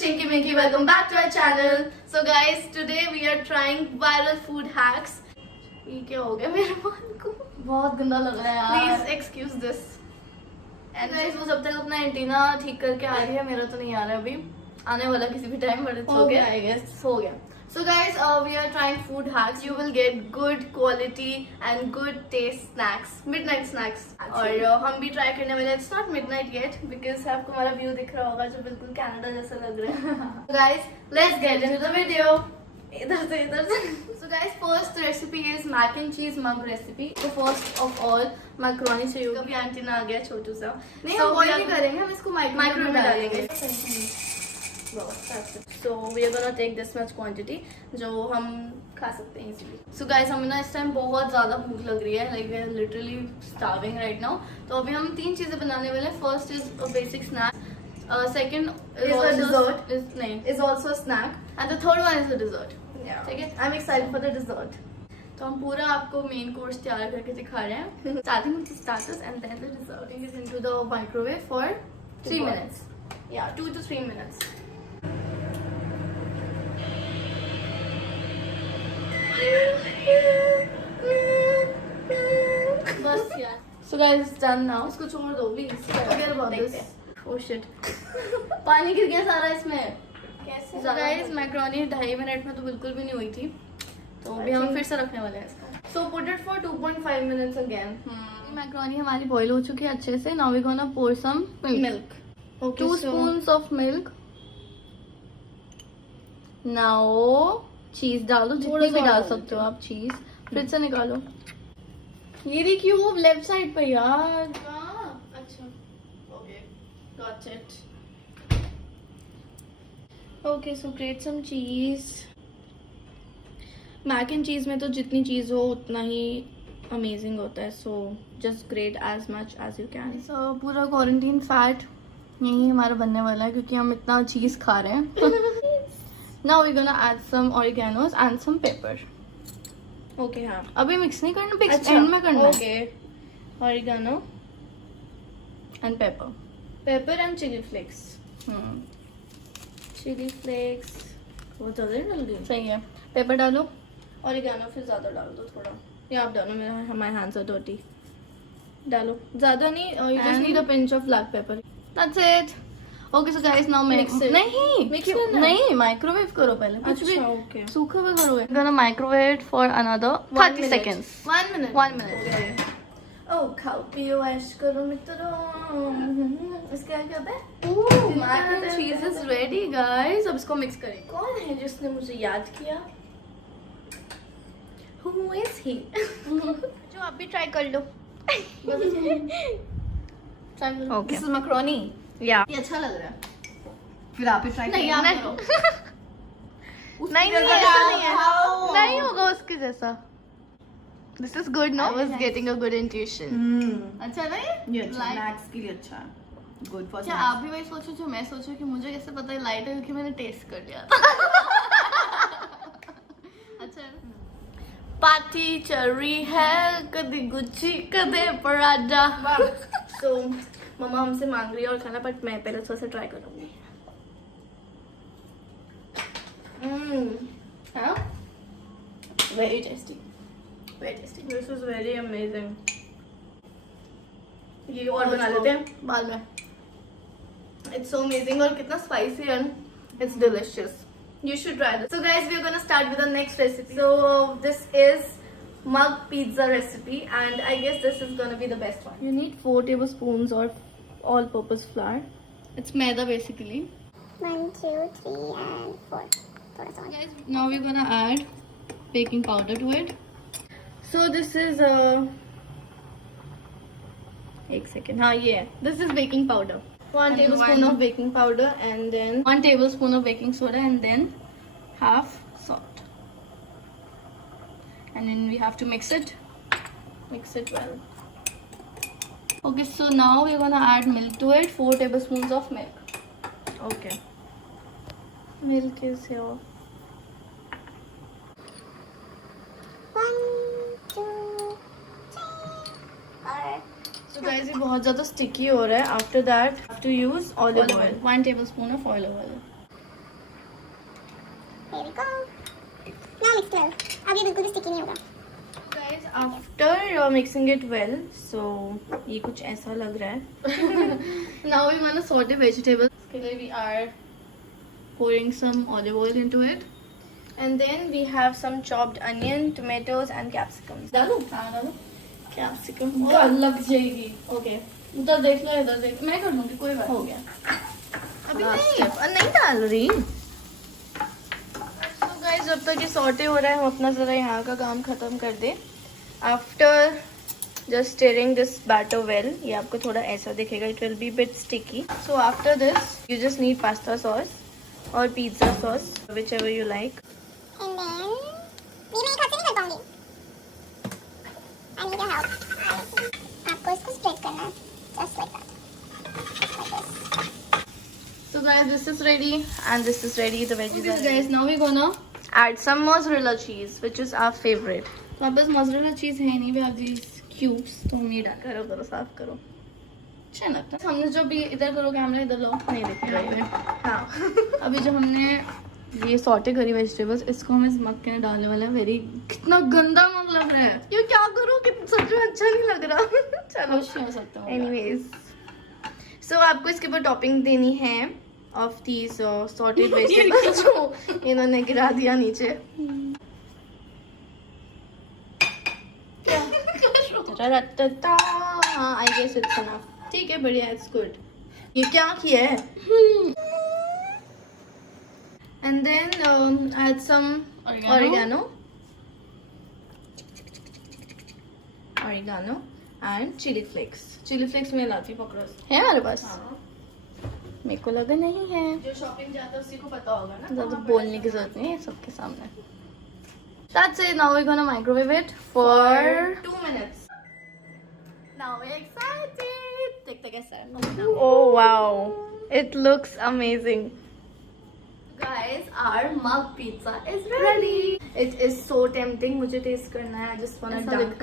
is Chinky Minky. Welcome back to our channel. So guys, today we are trying viral food hacks. ये क्या हो गया मेरे बाल को? बहुत गंदा लग रहा है यार. Please excuse this. And guys, वो जब तक अपना एंटीना ठीक करके आ रही है, मेरा तो नहीं आ रहा अभी. आने वाला किसी भी time, but it's okay. I guess हो गया. So guys, we are trying food hacks. You will get good quality and good taste snacks, midnight snacks. और हम भी try करने वाले. It's not midnight yet because आपको हमारा view दिख रहा होगा जो बिल्कुल कनाडा जैसा लग रहा है. So guys, let's get into the video. इधर से. So guys, first recipe is mac and cheese mug recipe. So first of all, macaroni चाहिए. कभी एंटीना आ गया छोटू सा. नहीं, हम boil नहीं करेंगे, हम इसको माइक्रोवेव में डालेंगे. So we are gonna take this much quantity जो हम खा सकते हैं easily. So guys, हमें ना इस टाइम बहुत ज़्यादा भूख लग रही है. Like we are literally starving right now. तो अभी हम 3 चीज़ें बनाने वाले हैं. First is a basic snack. Second is a dessert. Is also a snack. And the third one is a dessert. Yeah. ठीक है? I'm excited for the dessert. तो हम पूरा आपको मेन कोर्स तैयार करके दिखा रहे हैं. Starting with the starters and then the dessert. Putting it into the microwave for 3 minutes. Yeah, 2 to 3 minutes. बस यार. So guys, it's done now. इसको छोड़ दो please. Forget about this. Oh shit. पानी गिर गया सारा इसमें. कैसे? So guys, मैक्रोनी 2.5 मिनट में तो बिल्कुल भी नहीं हुई थी. तो अभी हम फिर से रखने वाले हैं इसको. So put it for 2.5 minutes again. Macaroni हमारी बॉईल हो चुकी है अच्छे से. Now we're gonna pour some milk. Okay, 2 spoons of milk. Now चीज डालो, जितनी भी डाल सकते हो आप चीज. फ्रिज से निकालो. ये रही क्यूब लेफ्ट साइड पे यार. अच्छा, okay, got it. Okay, so great some cheese. Mac and चीज में तो जितनी चीज हो उतना ही अमेजिंग होता है. So just grate as much as you can. So पूरा क्वारंटीन फैट यही हमारा बनने वाला है क्योंकि हम इतना चीज खा रहे हैं. Now we're gonna add some oreganos and some pepper. Okay, हाँ. अभी मिक्स नहीं करना, मिक्स एंड में करना है. Okay. Oregano and pepper. Pepper and chili flakes. Chili flakes. वो ज़्यादा ही डाल दिया. सही है. Pepper डालो. Oregano फिर ज़्यादा डाल दो थोड़ा. या आप डालो, मेरा my hands are dirty. डालो. ज़्यादा नहीं. You just need a pinch of black pepper. That's it. Okay, so guys, now mix it. नहीं माइक्रोवेव करो पहले. कुछ भी okay. सूखा भी करो. Gonna microwave it for another 30 seconds. 1 minute. 1 minute. Oh, खाओ पियो ऐश करो मित्रों. इसके आगे क्या है? Mac and cheese is ready, guys. अब इसको मिक्स करें. कौन है जिसने मुझे याद किया? Who is he? जो आप भी ट्राई कर लो. Okay. This is macaroni. या ये अच्छा लग रहा है. फिर आप ही ट्राई नहीं करो. नहीं है. नहीं होगा उसके जैसा. This is good, no? I was getting a good intuition. अच्छा नहीं? ये अच्छा मैक्स के लिए अच्छा है. Good for. क्या आप भी वही सोचो जो मैं सोचूं कि मुझे कैसे पता है लाइट है क्योंकि मैंने टेस्ट कर लिया. अच्छा है. पार्टी चल रही है, कभी गुच्ची कभी पराडा. So मम्मा हमसे मांग रही है और खाना, बट मैं पहले थोड़ा सा ट्राई करूंगी. हाँ, very tasty, very tasty. This is very amazing. ये और बना लेते हैं बाद में. इट्स सो अमेजिंग और कितना spicy and it's delicious. You should try this. So guys, we are gonna start with the next recipe. So this is mug pizza recipe, and I guess this is gonna be the best one. You need 4 tablespoons of all-purpose flour. It's maida basically. 1, 2, 3, and 4. Guys, now we're gonna add baking powder to it. So this is एक second. हाँ ये है. This is baking powder. 1 tablespoon of baking powder, and then 1 tablespoon of baking soda, and then half salt. And then we have to mix it well. Okay, so now we're gonna add milk to it. 4 tablespoons of milk. Okay. Milk is here. 1, 2, 3. So guys, ये बहुत ज़्यादा sticky हो रहा है. After that, have to use olive oil. 1 tablespoon of olive oil. Here we go. Now mix well. अब ये बिल्कुल भी sticky नहीं होगा. Guys, after mixing it well, so ये कुछ ऐसा लग रहा है. Now we want to saute vegetables. इसके लिए we are pouring some olive oil into it, and then we have some chopped onion, tomatoes, and capsicums. डालो? हाँ डालो. Capsicum. वो लग जाएगी. Okay. उधर देख लो, इधर देख. मैं कर लूँगी, कोई बात. हो गया. अभी नहीं डाल रही. गाइस जब तक ये सॉटे हो रहा है हम अपना ज़रा यहाँ का काम ख़त्म कर दें. After just stirring this batter well, ये आपको थोड़ा ऐसा दिखेगा, it will be bit sticky. So after this you just need pasta sauce और pizza sauce, whichever you like. And then ये मैं एक हाथ से नहीं कर पाऊंगी. I need your help. आपको इसको spread करना है, just like that. Like this. So guys, this is ready and this is ready. The veggies are ready. Guys, now we're gonna add some mozzarella cheese, which is our favorite. तो आप बस mozzarella cheese है नहीं, we have these cubes. तो हम ये डाल करो करो साफ करो. अच्छा लगता है. हमने जो भी इधर करो, कैमरा इधर लो, नहीं दिख रहा है. हाँ. अभी जो हमने ये सॉटे करी वेजिटेबल्स, इसको हम इस मग के डालने वाले हैं. वेरी कितना गंदा मग लग रहा है. ये क्या करूँ कि सच में अच्छा नहीं लग रहा. चलो हो सकता है. Anyways. So आपको इसके ऊपर टॉपिंग देनी है ऑफ दीज सॉटेड वेजिटेबल्स जो इन्होंने गिरा दिया नीचे. हाँ, आई गेस इट्स इनफ. ठीक है, बढ़िया, इट्स गुड. ये क्या किया है? And then add some oregano and chilli flakes. Chilli flakes में लाती पकड़ो है हमारे पास. मेरे को लगा नहीं है. जो शॉपिंग जाता है उसी को पता होगा ना. ज़्यादा बोलने की जरूरत नहीं है सबके सामने. That's it. Now we're gonna microwave it for 2 minutes. Now we're excited. देखते कैसा है. Oh wow, it looks amazing. Guys, our mug pizza is ready. It is so tempting. मुझे टेस्ट करना है. I just wanna dunk.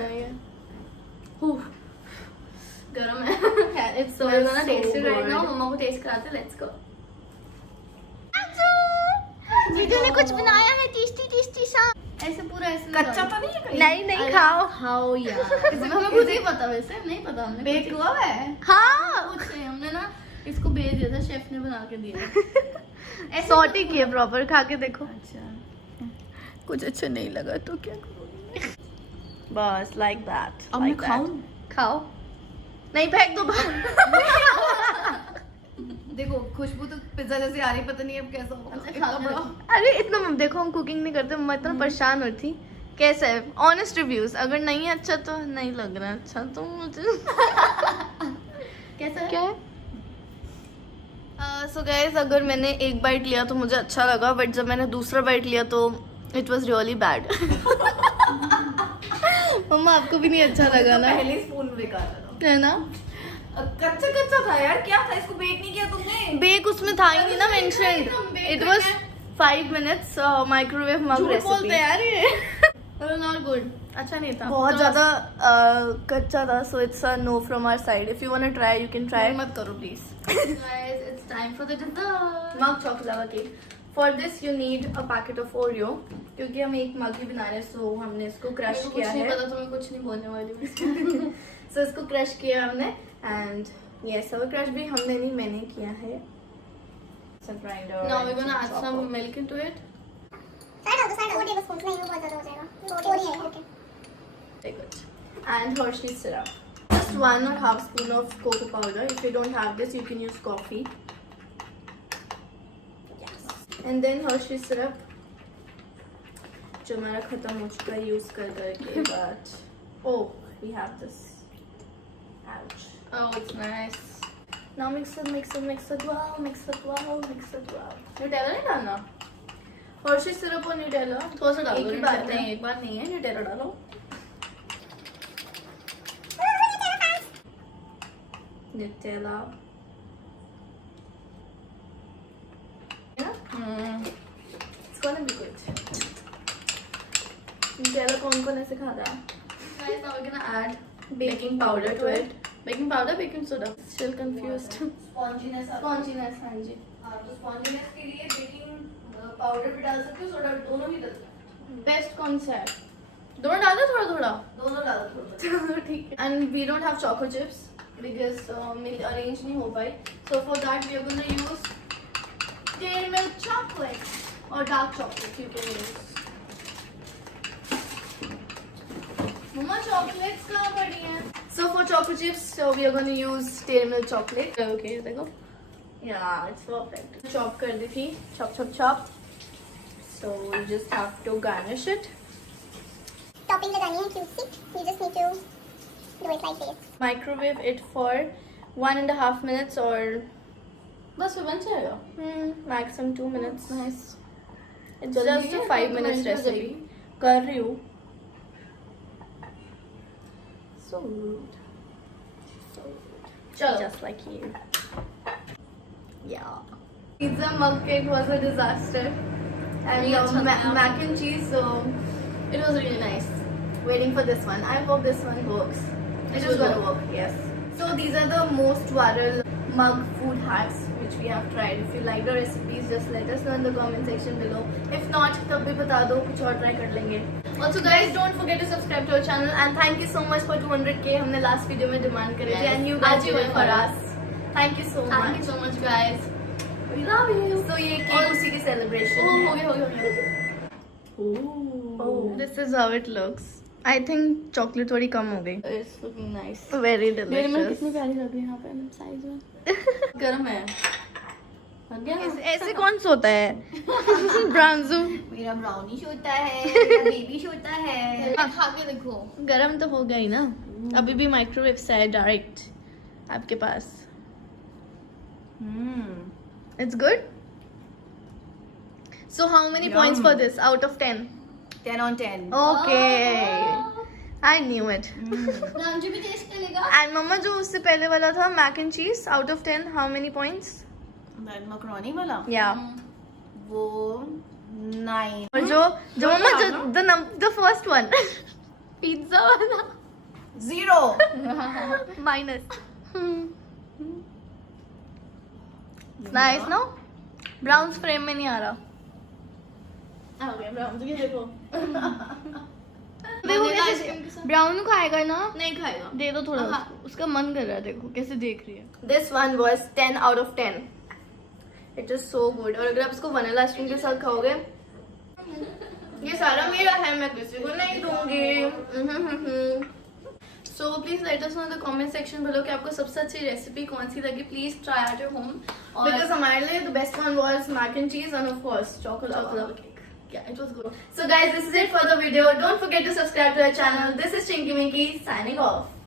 गरम है. It's so we're gonna taste it right now. मम्मा को test कराते. Let's go. जीजू ने कुछ बनाया है टेस्टी सा. ऐसे पूरा ऐसे कच्चा तो नहीं है. नहीं नहीं, खाओ यार. इसमें हमें खुद ही पता. वैसे नहीं पता हमने. बेक हुआ है. हाँ, कुछ नहीं. हमने ना इसको भेज दिया था, शेफ ने बना के दिया. सॉटी किए प्रॉपर. खा के देखो. अच्छा, कुछ अच्छा नहीं लगा तो क्या करोगे. बस लाइक दैट. अब मैं खाओ. नहीं, फेंक दो बाहर. देखो खुशबू तो पिज्जा जैसी आ रही, पता नहीं अब कैसा होगा. अरे इतना मत देखो, हम कुकिंग नहीं करते. मैं इतना परेशान हो थी. कैसा है? Honest reviews. अगर नहीं है अच्छा तो नहीं लग रहा अच्छा तो मुझे कैसा है? क्या है? सो गाइस, अगर मैंने एक बाइट लिया तो मुझे अच्छा लगा, बट जब मैंने दूसरा बाइट लिया तो इट वाज रियली बैड. मम्मा आपको भी नहीं अच्छा लगा ना? पहले स्पून बेकार है ना? कच्चा था यार. क्या था? इसको बेक नहीं किया तुमने? बेक उसमें था ही नहीं ना mentioned. It was 5 minutes microwave mug recipe. बोलते यार ये नॉट गुड. अच्छा नहीं था. बहुत ज्यादा कच्चा था. So it's a no from our side. If you want to try you can try. मत करो please. Guys, it's time for the dessert. Mug chocolate cake. For this you need a packet of Oreo. क्योंकि हम एक मग ही बना रहे हैं, सो हमने इसको क्रश किया है. पता तो मैं कुछ नहीं बोलने वाली हूँ. सो इसको क्रश किया हमने. And yes, our crush भी हमने नहीं, मैंने किया है. It's a grinder. Now we're gonna add some milk into it. Side 4 tablespoons. नहीं, वो बहुत ज़्यादा हो जाएगा. 4 ही है. Very good. And Hershey's syrup. Just 1.5 spoon of cocoa powder. If you don't have this, you can use coffee. Yes. And then Hershey's syrup. जो हमारा खत्म हो चुका है यूज करके. But oh, we have this. Ouch. Oh, it's nice. Now mix it well. Nutella नहीं डालना. Hershey syrup और Nutella थोड़ा सा डालो. एक बात नहीं, एक बार नहीं है. Nutella डालो. Nutella. Yeah. It's gonna be good. Nutella कौन ऐसे खा रहा है? Guys, now we're gonna add baking powder to it. Baking powder, baking soda. Still confused. Sponginess. हाँ जी. तो स्पॉन्जीनेस के लिए बेकिंग पाउडर पाउडर भी डाल सकते हो, सोडा दोनों ही डलता है। बेस्ट कौन सा है? दोनों डाल दो थोड़ा थोड़ा। दोनों डालो थोड़ा। चलो ठीक है। And we don't have choco chips because मेरी अरेंज नहीं हो पाई, so for that we are gonna use Dairy Milk chocolate और dark chocolate you can use. मम्मा चॉकलेट्स कहाँ पड़ी हैं? So for choco chips so we are gonna use Dairy Milk chocolate. Okay देखो, या इट्स परफेक्ट। चॉप कर दी थी, chop chop chop, so you just have to garnish it. Topping लगानी है cutesy. You just need to do it like this. Microwave it for 1.5 minutes or बस वो बन जाएगा। maximum 2 minutes. Nice. It's जल्दी just a है, 5 तो minutes तुम्हारी recipe. जल्दी। कर रही हूँ. So rude. So rude. चलो। Just like you. Yeah. Pizza mug cake was a disaster. And नहीं अच्छा था। mac and cheese, so it was really nice. Waiting for this one. I hope this one works. It is will gonna work, yes. So these are the most viral mug food hacks which we have tried. If you like the recipes, just let us know in the comment section below. If not, तब भी बता दो, कुछ और try कर लेंगे. Also guys, don't forget to subscribe to our channel and thank you so much for 200k. हमने last video में demand करी थी Yes. and you guys आज ही did it हुआ for है। us. Thank you so much. Thank you so much guys. We love you. So ये cake उसी की celebration Oh, है. हो गया। Oh, this is how it looks. I think chocolate थोड़ी कम हो गई. It's looking nice. Very dairy milk delicious. कितनी प्यारी लग रही है यहाँ पे साइज में। गर्म है। बन गया? ऐसे कौन सोता है? ब्रांजू. मेरा ब्राउनी होता है, मेरा बेबी होता है। खा के देखो। गरम तो हो गई ना. अभी भी माइक्रोवेव से है डायरेक्ट आपके पास. It's good. So how many points for this out of 10? 10 on 10. Okay. I knew it. Ramji भी टेस्ट करेगा। And मम्मा जो उससे पहले वाला था mac and cheese out of 10 how many points? Macaroni वाला? Yeah. वो 9. और जो मम्मा जो the first one pizza वाला 0. minus. Nice no? Browns frame में नहीं आ रहा. ओके ब्राउन ये देखो। देखो कैसे ब्राउन खाएगा ना. नहीं खाएगा। दे दो थोड़ा. हाँ। उसका मन कर रहा है. देखो कैसे देख रही है. This one was 10 out of 10. It is so good. और अगर आप इसको वनीला आइसक्रीम के साथ खाओगे, ये सारा मेरा है, मैं किसी को नहीं दूंगी. So please let us know in the comment section below कि आपको सबसे अच्छी रेसिपी कौन सी लगी. Please try at your home. Because हमारे लिए the best one was mac and cheese and of course chocolate lava cake. Yeah, it was good. So guys, this is it for the video. Don't forget to subscribe to our channel. This is Chinky Minky signing off.